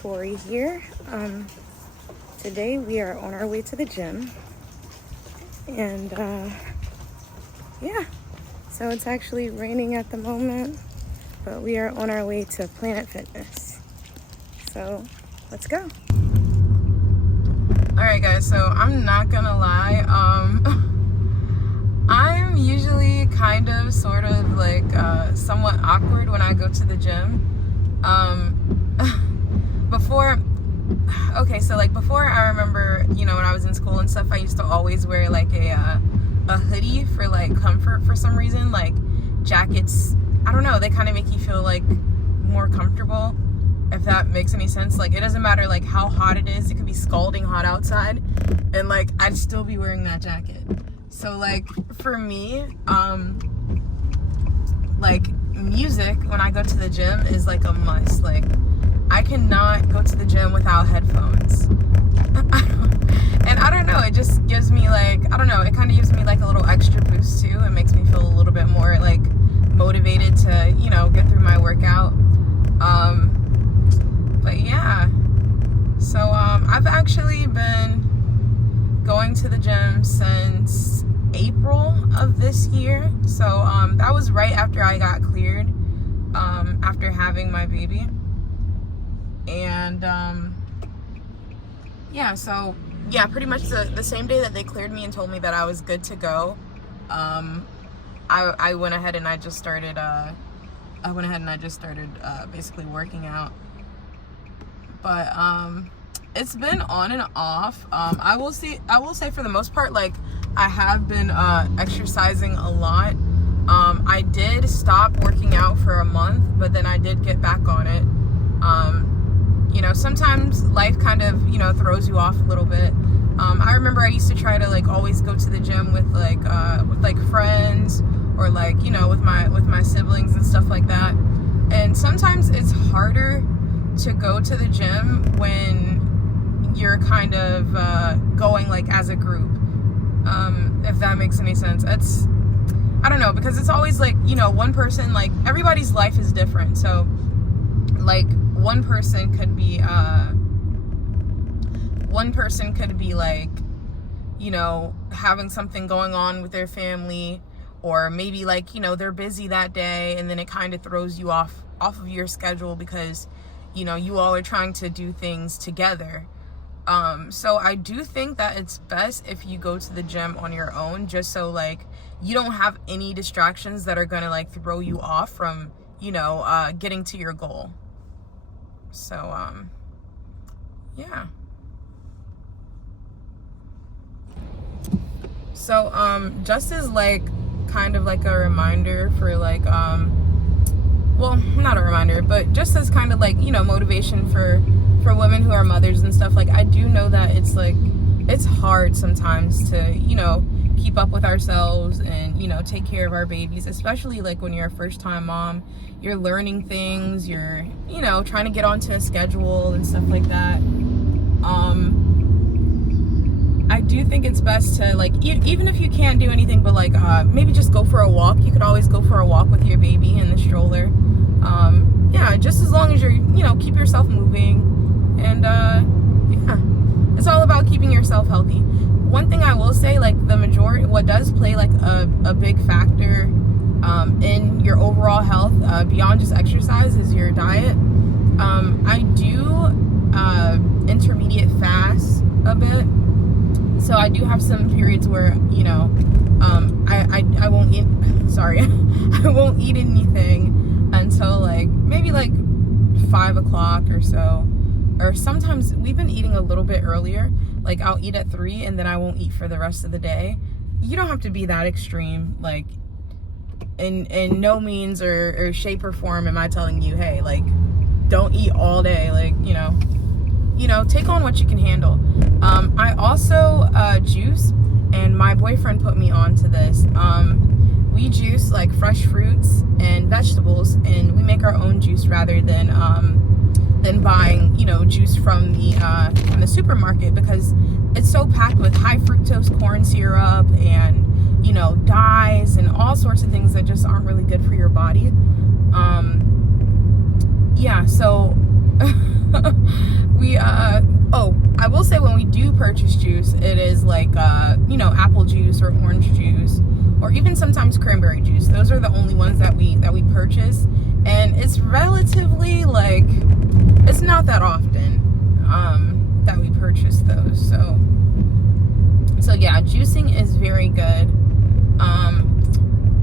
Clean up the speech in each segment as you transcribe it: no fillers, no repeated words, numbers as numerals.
Tori here. Today we are on our way to the gym, and yeah, so it's actually raining at the moment, but we are on our way to Planet Fitness. So let's go. All right, guys. So I'm not gonna lie. I'm usually kind of, sort of like somewhat awkward when I go to the gym. Before I remember, when I was in school and stuff, I used to always wear like a hoodie for like comfort for some reason. Like jackets, I don't know, they kind of make you feel like more comfortable, if that makes any sense. Like it doesn't matter like how hot it is, it could be scalding hot outside, and like I'd still be wearing that jacket. So like for me, like music when I go to the gym is like a must. Like I cannot go to the gym without headphones. And I don't know, it just gives me like, I don't know, it kind of gives me like a little extra boost too. It makes me feel a little bit more like motivated to, get through my workout. But yeah, so I've actually been going to the gym since April of this year. So that was right after I got cleared, after having my baby. And yeah, pretty much the same day that they cleared me and told me that I was good to go, I went ahead and I just started basically working out. But it's been on and off. I will say for the most part, like I have been exercising a lot. I did stop working out for a month, but then I did get back on it. Sometimes life kind of, throws you off a little bit. I remember I used to try to like always go to the gym with like friends, or like, with my siblings and stuff like that. And sometimes it's harder to go to the gym when you're kind of going like as a group, if that makes any sense. I don't know, because it's always like, one person, like everybody's life is different. So like one person could be like, having something going on with their family, or maybe like, they're busy that day, and then it kind of throws you off of your schedule because, you all are trying to do things together. So I do think that it's best if you go to the gym on your own, just so like you don't have any distractions that are gonna like throw you off from, getting to your goal. So, yeah. So, just as like, kind of like a reminder for like, well, not a reminder, but just as kind of like, motivation for women who are mothers and stuff, like I do know that it's like, it's hard sometimes to, keep up with ourselves and, take care of our babies, especially like when you're a first time mom. You're learning things, you're, trying to get onto a schedule and stuff like that. I do think it's best to like, even if you can't do anything but like, maybe just go for a walk. You could always go for a walk with your baby in the stroller. Yeah, just as long as you're, keep yourself moving. And yeah, it's all about keeping yourself healthy. One thing I will say, like what does play like a big factor in your overall health, beyond just exercise, is your diet. I do intermediate fast a bit, so I do have some periods where I won't eat. Sorry, I won't eat anything until like maybe like 5 o'clock or so. Or sometimes we've been eating a little bit earlier. Like I'll eat at 3 and then I won't eat for the rest of the day. You don't have to be that extreme. Like in no means or shape or form am I telling you, hey, like don't eat all day. Like, take on what you can handle. I also juice, and my boyfriend put me on to this. We juice like fresh fruits and vegetables, and we make our own juice rather than buying, juice from the supermarket, because it's so packed with high fructose corn syrup and, dyes and all sorts of things that just aren't really good for your body. Yeah, so we oh, I will say when we do purchase juice, it is like you know, apple juice or orange juice, or even sometimes cranberry juice. Those are the only ones that we purchase, and it's relatively like, it's not that often that we purchase those. So yeah, juicing is very good.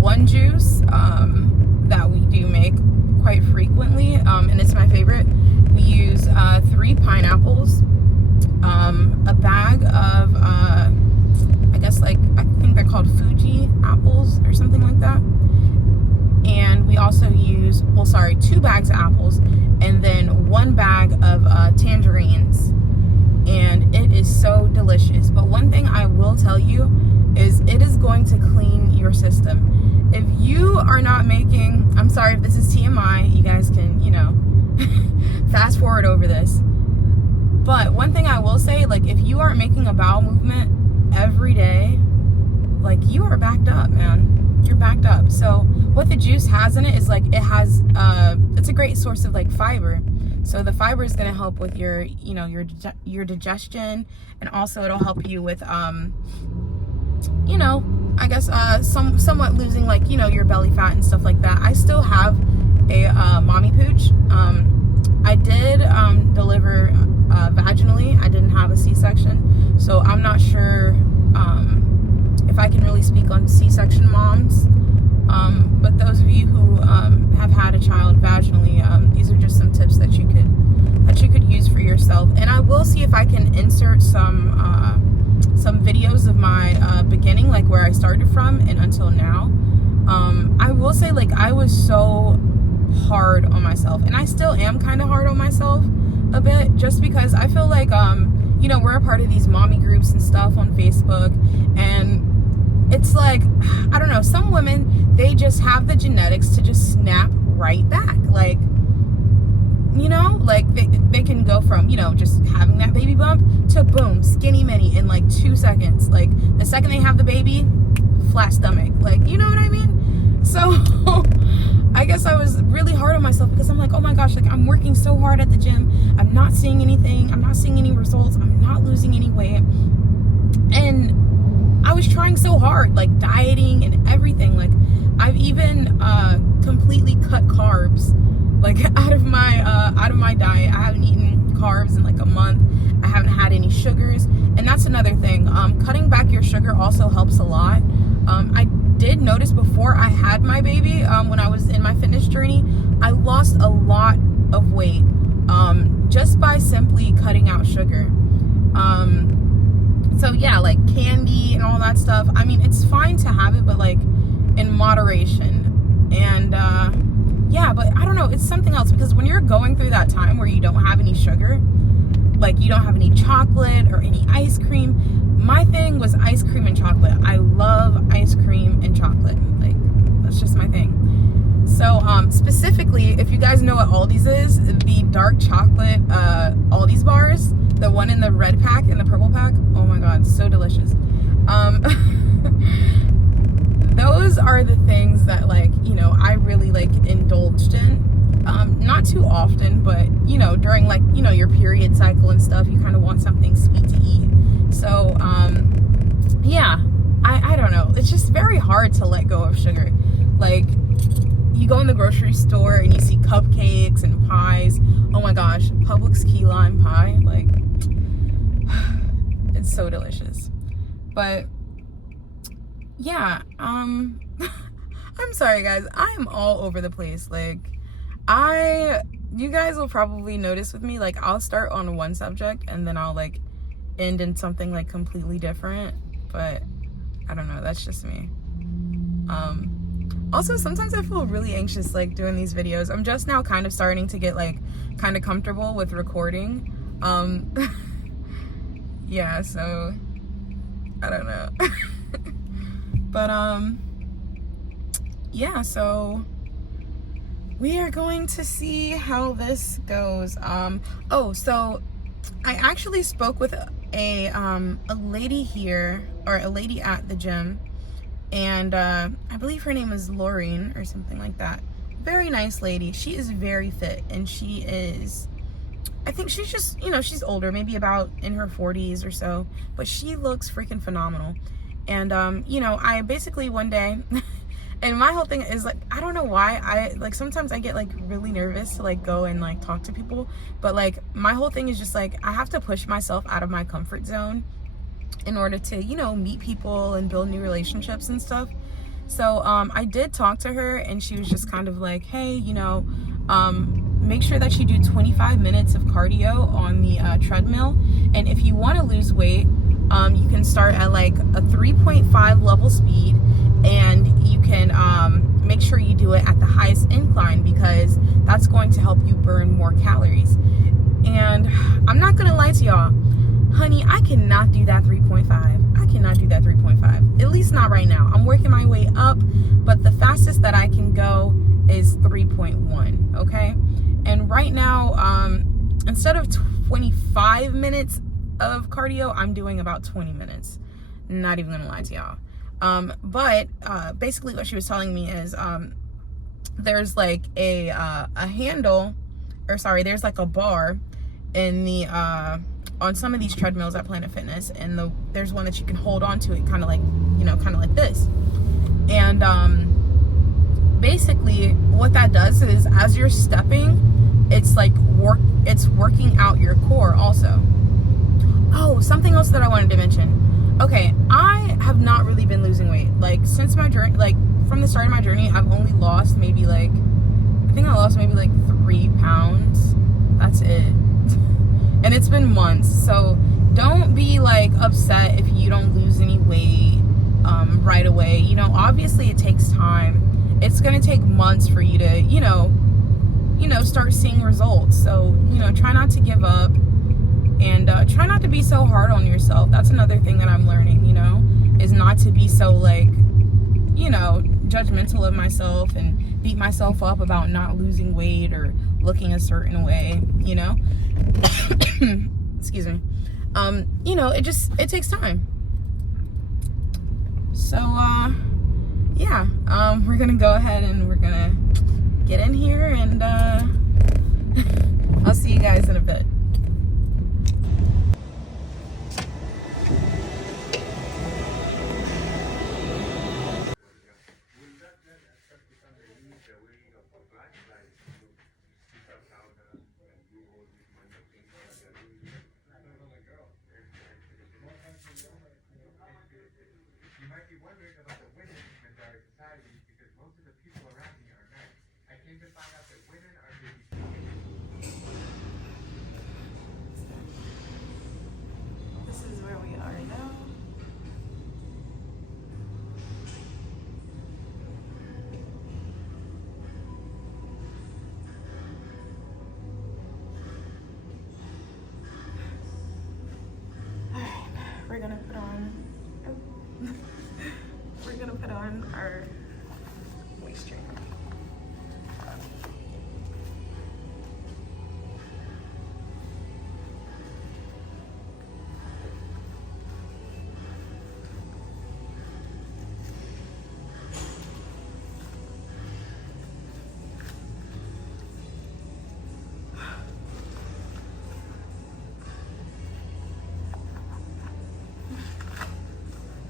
One juice that we do make quite frequently, and it's my favorite, we use 3 pineapples, a bag of I guess, like, I think they're called Fuji apples or something like that, and we also use, well, sorry, 2 bags of apples, and then 1 bag of tangerines, and it is so delicious. But one thing I will tell you is it is going to clean your system. If you are not making, I'm sorry if this is TMI, you guys can, you know, fast forward over this. But one thing I will say, like, if you aren't making a bowel movement every day, like, you are backed up, man. You're backed up. So what the juice has in it is, like, it has, it's a great source of, like, fiber. So the fiber is going to help with your, you know, your digestion, and also it'll help you with, you know, I guess somewhat losing, like, you know, your belly fat and stuff like that. I still have a mommy pooch. I did deliver vaginally. I didn't have a C-section, so I'm not sure if I can really speak on C-section moms. But those of you who have had a child vaginally, these are just some tips that you could use for yourself. And I will see if I can insert some videos of my beginning, like where I started from and until now. I will say, like, I was so hard on myself, and I still am kind of hard on myself a bit, just because I feel like you know, we're a part of these mommy groups and stuff on Facebook, and it's like, I don't know, some women, they just have the genetics to just snap right back. Like, you know, like they can go from, you know, just having that baby bump to boom, skinny mini in like 2 seconds. Like, the second they have the baby, flat stomach. Like, you know what I mean? So I guess I was really hard on myself, because I'm like, oh my gosh, like, I'm working so hard at the gym. I'm not seeing anything. I'm not seeing any results. I'm not losing any weight. And I was trying so hard, like dieting and everything. Like, I've even completely cut carbs, like, out of my diet. I haven't eaten carbs in like a month. I haven't had any sugars, and that's another thing. Cutting back your sugar also helps a lot. I did notice before I had my baby, when I was in my fitness journey, I lost a lot of weight just by simply cutting out sugar. So yeah, like candy and all that stuff, I mean, it's fine to have it, but like in moderation. And yeah, but I don't know, it's something else, because when you're going through that time where you don't have any sugar, like you don't have any chocolate or any ice cream. My thing was ice cream and chocolate. I love ice cream and chocolate. Like, that's just my thing. So specifically, if you guys know what Aldi's is, the dark chocolate Aldi's bars, the one in the red pack and the purple pack, oh my god, so delicious. Those are the things that, like, you know, I really like indulged in. Not too often, but, you know, during, like, you know, your period cycle and stuff, you kind of want something sweet to eat. So yeah, I don't know, it's just very hard to let go of sugar. Like, you go in the grocery store and you see cupcakes and pies. Oh my gosh, Publix key lime pie, like, it's so delicious. But yeah, I'm sorry guys, I am all over the place. Like, you guys will probably notice with me, like, I'll start on one subject and then I'll like end in something like completely different. But I don't know, that's just me. Also, sometimes I feel really anxious, like, doing these videos. I'm just now kind of starting to get, like, kind of comfortable with recording. Yeah, so I don't know. But yeah, so we are going to see how this goes. Oh, so I actually spoke with a lady here, or a lady at the gym, and I believe her name is Laureen or something like that. Very nice lady. She is very fit, and she is, I think she's just, you know, she's older, maybe about in her 40s or so, but she looks freaking phenomenal. And you know, I basically one day and my whole thing is like, I don't know why I like, sometimes I get like really nervous to like go and like talk to people, but like my whole thing is just like, I have to push myself out of my comfort zone in order to, you know, meet people and build new relationships and stuff. So I did talk to her, and she was just kind of like, hey, you know, make sure that you do 25 minutes of cardio on the treadmill. And if you want to lose weight, you can start at like a 3.5 level speed, and you can make sure you do it at the highest incline, because that's going to help you burn more calories. And I'm not gonna lie to y'all, honey, I cannot do that 3.5. I cannot do that 3.5, at least not right now. I'm working my way up, but the fastest that I can go is 3.1, okay? And right now, instead of 25 minutes of cardio, I'm doing about 20 minutes. Not even gonna lie to y'all. But basically what she was telling me is there's like a handle, or sorry, there's like a bar in the on some of these treadmills at Planet Fitness, and there's one that you can hold on to it, kind of like, you know, kind of like this. And basically what that does is, as you're stepping, it's like it's working out your core also. Oh, something else that I wanted to mention. Okay, I have not really been losing weight. Like, since my journey, like from the start of my journey, I've only lost maybe like, I think I lost maybe like 3 pounds. That's it. And it's been months. So don't be like upset if you don't lose any weight right away. You know, obviously it takes time. It's gonna take months for you to, you know, start seeing results. So, you know, try not to give up, and try not to be so hard on yourself. That's another thing that I'm learning, you know, is not to be so like, you know, judgmental of myself and beat myself up about not losing weight or looking a certain way, you know. Excuse me. You know, it takes time. So yeah, we're gonna go ahead and we're gonna get in here, and I'll see you guys in a bit. This is where we are now. Alright, we're gonna put on we're gonna put on our waist trainer.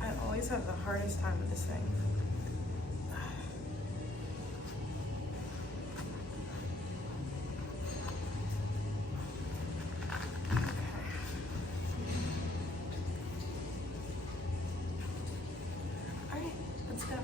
I always have the hardest time with this thing. All right, let's go.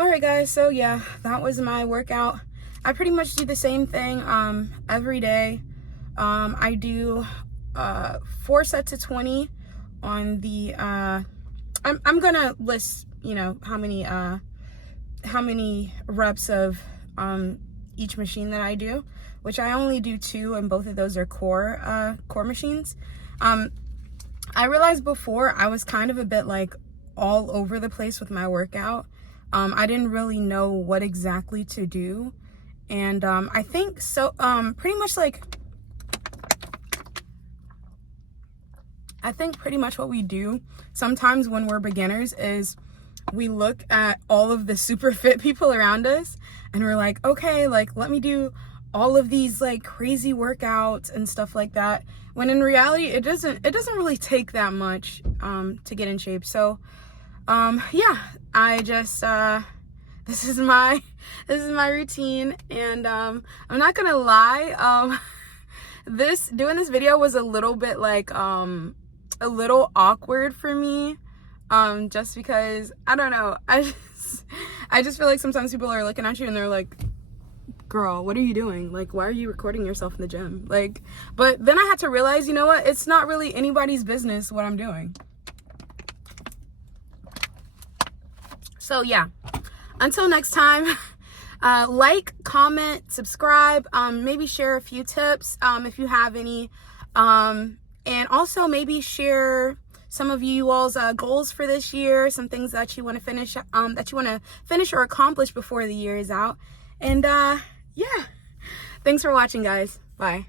All right, guys, so yeah, that was my workout. I pretty much do the same thing every day. I do 4 sets of 20 on the I'm gonna list, you know, how many reps of each machine that I do, which I only do 2, and both of those are core machines. I realized before I was kind of a bit like all over the place with my workout. I didn't really know what exactly to do, and I think so pretty much what we do sometimes when we're beginners is we look at all of the super fit people around us and we're like, okay, like let me do all of these like crazy workouts and stuff like that, when in reality it doesn't really take that much to get in shape. So yeah, I just this is my routine, and I'm not gonna lie, doing this video was a little bit like a little awkward for me, just because I don't know, I just feel like sometimes people are looking at you and they're like, girl, what are you doing? Like, why are you recording yourself in the gym? Like, but then I had to realize, you know what, it's not really anybody's business what I'm doing. So yeah, until next time, like, comment, subscribe, maybe share a few tips if you have any, and also maybe share some of you all's goals for this year, some things that you want to finish or accomplish before the year is out. And yeah, thanks for watching, guys. Bye.